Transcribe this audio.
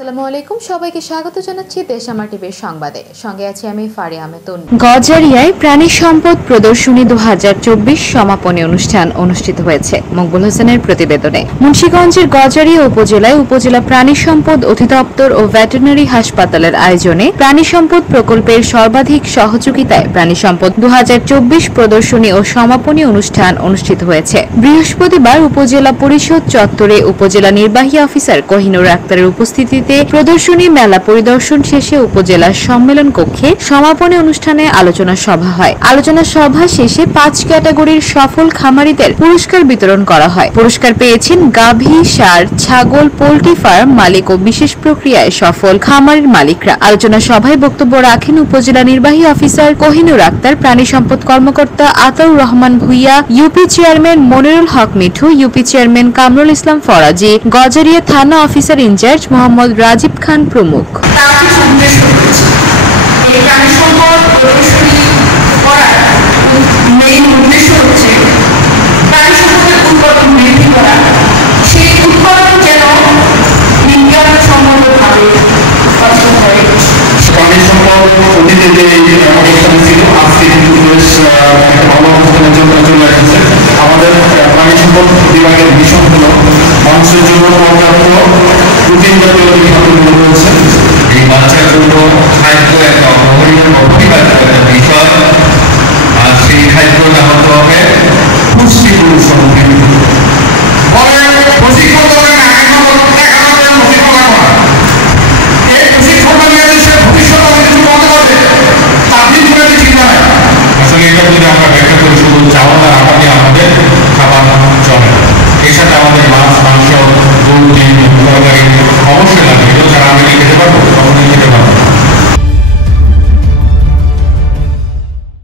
আসসালামু আলাইকুম, সবাইকে স্বাগত জানাচ্ছি দেশ আমার টিভির সংবাদে। সঙ্গে আছি আমি ফারিয়া আহমেদ। গজারিয়ায় প্রাণী সম্পদ প্রদর্শনী 2024 সমাপনী অনুষ্ঠান অনুষ্ঠিত হয়েছে। মকবুল হোসেনের প্রতিবেদনে। মুন্সিগঞ্জের গজারিয়া উপজেলায় উপজেলা প্রাণী সম্পদ অধিদপ্তর ও ভেটেরিনারি হাসপাতালের আয়োজনে প্রাণী সম্পদ প্রকল্পের সর্বাধিক সহযোগিতায় প্রাণী সম্পদ 2024 প্রদর্শনী ও সমাপনী অনুষ্ঠান অনুষ্ঠিত হয়েছে। বৃহস্পতিবার উপজেলা পরিষদ চত্বরে উপজেলা নির্বাহী অফিসার কোহিনুর আক্তারের উপস্থিতিতে প্রদর্শনী মেলা পরিদর্শন শেষে উপজেলা সম্মেলন কক্ষে সমাপনী অনুষ্ঠানে আলোচনা সভা হয়। আলোচনা সভা শেষে 5 ক্যাটাগরির সফল খামারিদের পুরস্কার বিতরণ করা হয়। পুরস্কার পেয়েছেন গাভী, ষাঁড়, ছাগল, পোল্ট্রি ফার্ম মালিক ও বিশেষ প্রক্রিয়ায় সফল খামারের মালিকরা। আলোচনা সভায় বক্তব্য রাখেন উপজেলা নির্বাহী অফিসার কোহিনুর আক্তার, প্রাণী সম্পদ কর্মকর্তা Ataur Rahman Bhuiyan, UP chairman Monirul Haque Mithu, UP chairman Kamrul Islam Faraji, Gazaria থানা অফিসার ইনচার্জ মোহাম্মদ রাজীব খান প্রমুখ। মেইন উদ্দেশ্য হচ্ছে প্রাণী সম্পদের উৎপাদন বৃদ্ধি করা। সেই উৎপাদন